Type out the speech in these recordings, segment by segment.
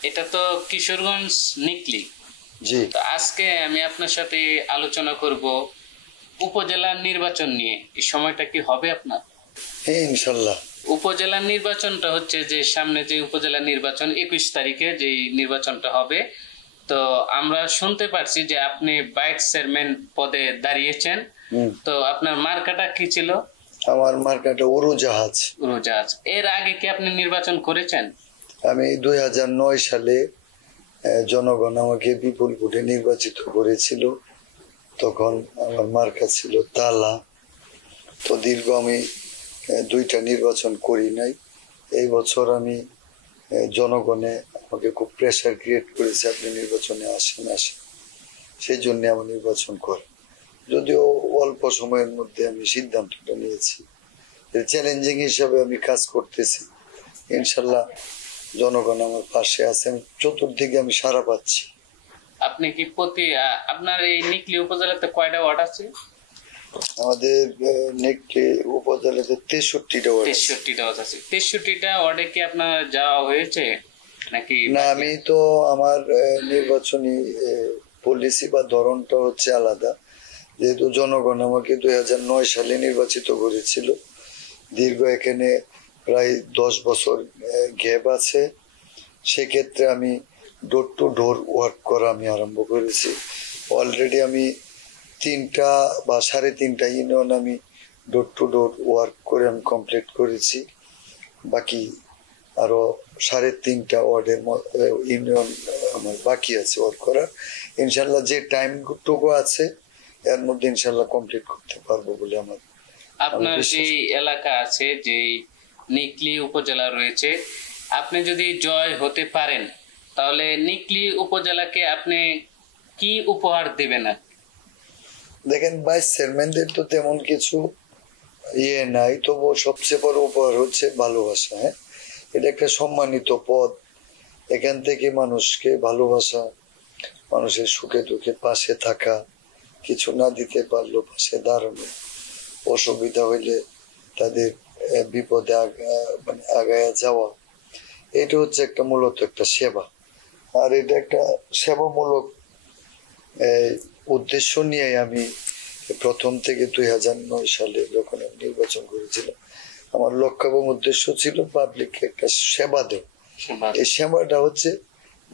এটা তো কিশোরগঞ্জ নিকলি। জি। তো আজকে আমি আপনার সাথে আলোচনা করব উপজেলার নির্বাচন নিয়ে। এই সময়টা কি হবে আপনার? হ্যাঁ, ইনশাল্লাহ। উপজেলার নির্বাচনটা হচ্ছে যে সামনে যে উপজেলা নির্বাচন 21 তারিখে যে নির্বাচনটা হবে। তো আমরা শুনতে পারছি যে আপনি ভাইস চেয়ারম্যান পদে দাঁড়িয়েছেন। তো আপনার মার্কাটা কি ছিল? আমার মার্কাটা উড়োজাহাজ। উড়োজাহাজ। এর আগে কি আপনি নির্বাচন করেছেন? আমি 2009 সালে জনগণ আমাকে বিপুল ভোটে নির্বাচিত করেছিল। তখন আমার মার্কা ছিল তালা। তো দীর্ঘ আমি 2টা নির্বাচন করি নাই। এই বছর আমি জনগণে আমাকে খুব প্রেশার ক্রিয়েট করেছে, আপনি নির্বাচনে আসেন। সেই জন্য আমার নির্বাচন করে, যদিও অল্প সময়ের মধ্যে আমি সিদ্ধান্তটা নিয়েছি। চ্যালেঞ্জিং হিসাবে আমি কাজ করতেছি। ইনশাল্লাহ জনগণ আমার পাশে আছে, আমি চতুর্দিকে আমি সাড়া পাচ্ছি। আপনি কি আপনার এই নিকলি উপজেলাতে কয়টা ওয়ার্ড আছে? আমাদের নেকলি উপজেলাতে 63টা ওয়ার্ড। 63টা ওয়ার্ড আছে। 63টা ওয়ার্ডে কি আপনার যাওয়া হয়েছে নাকি? না, আমি তো আমার নির্বাচনী পলিসি বা ধরনটা হচ্ছে আলাদা। যেহেতু জনগণ আমাকে 2009 সালে নির্বাচিত করেছিল, দীর্ঘ এখানে প্রায় 10 বছর গ্যাপ আছে। সেক্ষেত্রে আমি ডোর টু ডোর ওয়ার্ক করা আমি আরম্ভ করেছি। অলরেডি আমি 3টা বা 3.5টা ইউনিয়ন আমি ডোর টু ডোর ওয়ার্ক করে আমি কমপ্লিট করেছি। বাকি আরো 3.5টা ওয়ার্ডের ইউনিয়ন আমার বাকি আছে ওয়ার্ক করার। ইনশাল্লাহ যে টাইমটুকু আছে এর মধ্যে ইনশাল্লাহ কমপ্লিট করতে পারবো বলে আমার। আপনার যে এলাকা আছে, যে নিকলি উপজেলা রয়েছে, আপনি যদি জয় হতে পারেন তাহলে নিকলি উপজেলাকে আপনি কি উপহার দিবেন? দেখেন, ভাইস চেয়ারম্যানদের তো তেমন কিছু নাই, তবু সবচেয়ে বড় উপহার হচ্ছে ভালোবাসা। হ্যাঁ, এটা একটা সম্মানিত পদ। এখান থেকে মানুষকে ভালোবাসা, মানুষের সুখে দুঃখে পাশে থাকা, কিছু না দিতে পারলেও পাশে দাঁড়ানো, অসুবিধা হইলে তাদের বিপদে মানে আগায়া যাওয়া, এটা হচ্ছে একটা মূলত একটা সেবা। আর এটা একটা সেবামূলক উদ্দেশ্য নিয়ে আমি প্রথম থেকে 2009 সালে যখন আমি নির্বাচন করেছিলাম, আমার লক্ষ্য এবং উদ্দেশ্য ছিল পাবলিককে একটা সেবা দেওয়া। এই সেবাটা হচ্ছে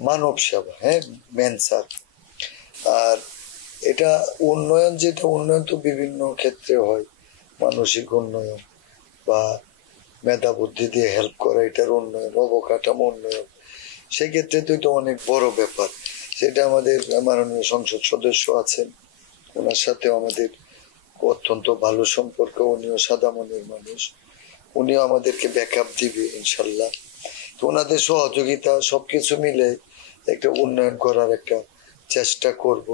মানব সেবা। হ্যাঁ, মেনসার। আর এটা উন্নয়ন, যেটা উন্নয়ন তো বিভিন্ন ক্ষেত্রে হয়, মানসিক উন্নয়ন বা মেধা বুদ্ধি দিয়ে হেল্প করা, এটার উন্নয়ন, অবকাঠামো উন্নয়ন, সেক্ষেত্রে তো এটা অনেক বড় ব্যাপার। সেটা আমাদের মাননীয় সংসদ সদস্য আছেন, ওনার সাথেও আমাদের অত্যন্ত ভালো সম্পর্ক। উনিও সাদা মনের মানুষ, উনিও আমাদেরকে ব্যাকআপ দিবে ইনশাল্লাহ। তো ওনাদের সহযোগিতা সবকিছু মিলে একটা উন্নয়ন করার একটা চেষ্টা করব,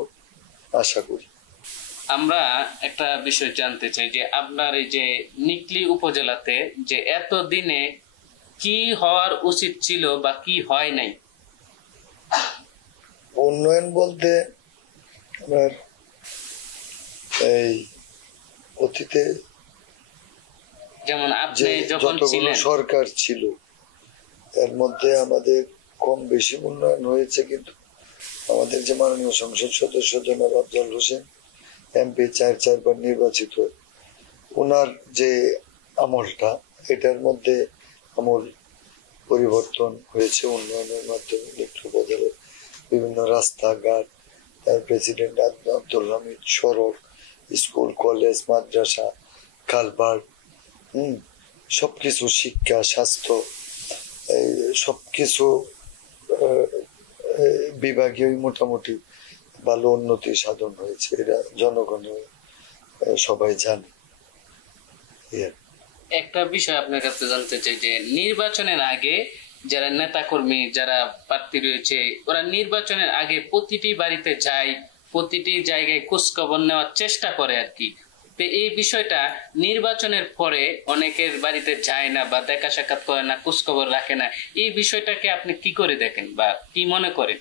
আশা করি। আমরা একটা বিষয় জানতে চাই যে আপনার এই যে নিকলি উপজেলাতে যে এত দিনে কি হওয়ার উচিত ছিল বা কি হয় নাই? উন্নয়ন বলতে আমার এই অতীতে যেমন আপনি যখন যতগুলো সরকার ছিল এর মধ্যে আমাদের কম বেশি উন্নয়ন হয়েছে, কিন্তু আমাদের যে মাননীয় সংসদ সদস্য জনাব আফজাল হোসেন এমপি 4বার নির্বাচিত, ওনার যে আমলটা, এটার মধ্যে আমূল পরিবর্তন হয়েছে উন্নয়নের মাধ্যমে। উপজেলার বিভিন্ন রাস্তাঘাট, প্রেসিডেন্ট আব্দুল হামিদ, সড়ক, স্কুল, কলেজ, মাদ্রাসা, কালভার্ট, সবকিছু, শিক্ষা, স্বাস্থ্য, সবকিছু বিভাগীয় মোটামুটি ভালো উন্নতি সাধন হয়েছে, এটা জনগণের সবাই জানে। একটা বিষয় আপনার কাছে জানতে চাই যে নির্বাচনের আগে যারা নেতাকর্মী, যারা প্রার্থী রয়েছে, ওরা নির্বাচনের আগে প্রতিটি বাড়িতে যায়, প্রতিটি জায়গায় খোঁজখবর নেওয়ার চেষ্টা করে আর কি। তো এই বিষয়টা নির্বাচনের পরে অনেকের বাড়িতে যায় না বা দেখা সাক্ষাৎ করে না, খোঁজখবর রাখে না। এই বিষয়টাকে আপনি কি করে দেখেন বা কি মনে করেন?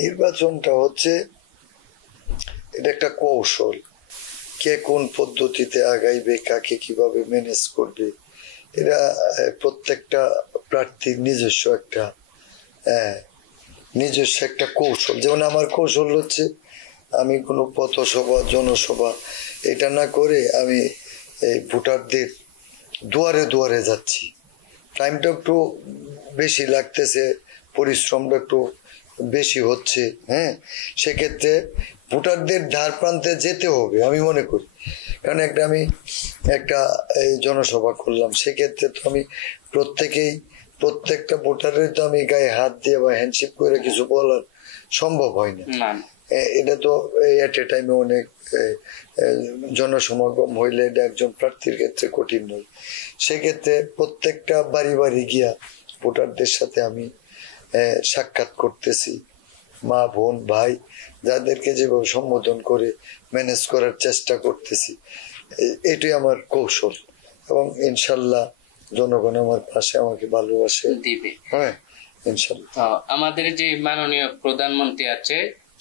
নির্বাচনটা হচ্ছে এটা একটা কৌশল, কে কোন পদ্ধতিতে আগাইবে, কাকে কিভাবে ম্যানেজ করবে, এটা প্রত্যেকটা প্রার্থীর নিজস্ব একটা নিজস্ব একটা কৌশল। যেমন আমার কৌশল হচ্ছে আমি কোনো পথসভা জনসভা এটা না করে আমি এই ভোটারদের দুয়ারে দুয়ারে যাচ্ছি। টাইমটা একটু বেশি লাগতেছে, পরিশ্রমটা একটু বেশি হচ্ছে। হ্যাঁ, সেক্ষেত্রে ভোটারদের ধার প্রান্তে যেতে হবে আমি মনে করি। কারণ আমি একটা এই জনসভা করলাম, সেক্ষেত্রে তো আমি প্রত্যেকটা ভোটারের তো আমি গায়ে হাত দিয়ে বা হ্যান্ডশেক করে কিছু বলার সম্ভব হয় না। এটা তো এট এ টাইমে অনেক জনসমাগম হইলে এটা একজন প্রার্থীর ক্ষেত্রে কঠিন নয়। সেক্ষেত্রে প্রত্যেকটা বাড়ি বাড়ি গিয়া ভোটারদের সাথে আমি সাক্ষাৎ করতেছি, মা বোন ভাই যাদেরকে যেভাবে সম্বোধন করে ম্যানেজ করার চেষ্টা করতেছি। এটাই আমার কৌশল এবং ইনশাল্লাহ জনগণ আমার পাশে আমাকে ভালোবাসে দিবে। হ্যাঁ, ইনশাল্লাহ। আমাদের যে মাননীয় প্রধানমন্ত্রী আছে,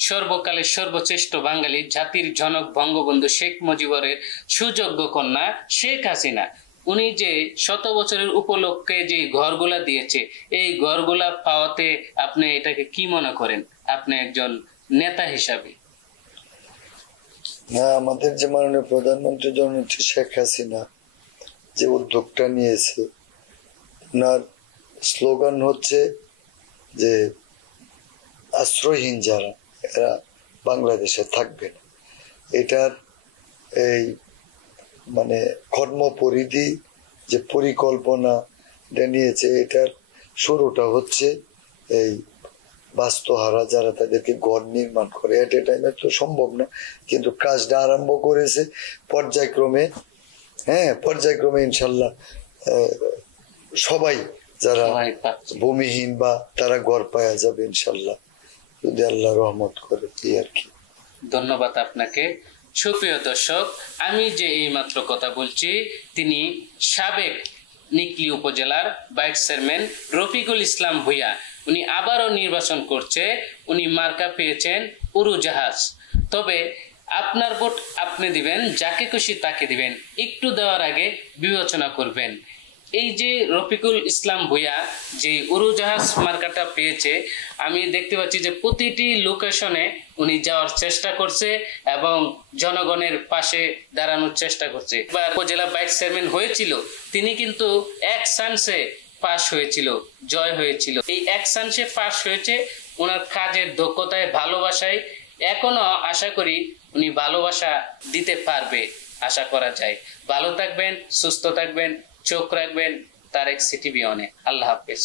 সর্বকালের সর্বশ্রেষ্ঠ বাঙালি জাতির জনক বঙ্গবন্ধু শেখ মুজিবুরের সুযোগ্য কন্যা শেখ হাসিনা, উনি যে 100 বছরের উপলক্ষে যে ঘরগুলা দিয়েছে, এই ঘরগুলা পাওয়াতে আপনি এটাকে কি মনে করেন আপনি একজন নেতা হিসাবে? না, আমাদের যে মাননীয় প্রধানমন্ত্রী জননেত্রী শেখ হাসিনা যে উদ্যোগটা নিয়েছে, ওনার স্লোগান হচ্ছে যে আশ্রয়হীন যারা এরা বাংলাদেশে থাকবে না। এটার এই মানে কর্মপরিধি যে পরিকল্পনা নিয়েছে, এটার শুরুটা হচ্ছে এই বাস্তুহারা যারা তাদেরকে ঘর নির্মাণ করে। এট এ টাইমে তো সম্ভব না, কিন্তু কাজটা আরম্ভ করেছে পর্যায়ক্রমে। হ্যাঁ, পর্যায়ক্রমে ইনশাল্লাহ সবাই যারা ভূমিহীন বা তারা ঘর পাওয়া যাবে ইনশাল্লাহ, যদি আল্লাহ রহমত করে। এই আর কি। ধন্যবাদ আপনাকে। সুপ্রিয় দর্শক, আমি যে এই মাত্র কথা বলছি, তিনি সাবেক নিকলি উপজেলার ভাইস চেয়ারম্যান রফিকুল ইসলাম ভূঁইয়া। উনি আবারও নির্বাচন করছে, উনি মার্কা পেয়েছেন উড়োজাহাজ। তবে আপনার ভোট আপনি দিবেন, যাকে খুশি তাকে দিবেন, একটু দেওয়ার আগে বিবেচনা করবেন। এই যে রফিকুল ইসলাম ভূঁইয়া যে উড়োজাহাজ মার্কাটা পেয়েছে, আমি দেখতে পাচ্ছি যে প্রতিটি লোকেশনে উনি যাওয়ার চেষ্টা করছে এবং জনগণের পাশে দাঁড়ানোর চেষ্টা করছে। এবার উপজেলা ভাইস চেয়ারম্যান হয়েছিল, তিনি কিন্তু এক চান্সে পাশ হয়েছিল, জয় হয়েছিল। এই এক চান্সে পাশ হয়েছে ওনার কাজের দক্ষতায়, ভালোবাসায়। এখনো আশা করি উনি ভালোবাসা দিতে পারবে, আশা করা যায়। ভালো থাকবেন, সুস্থ থাকবেন, চোখ রাখবেন তারেক সিটিভি অনে। আল্লাহ হাফেজ।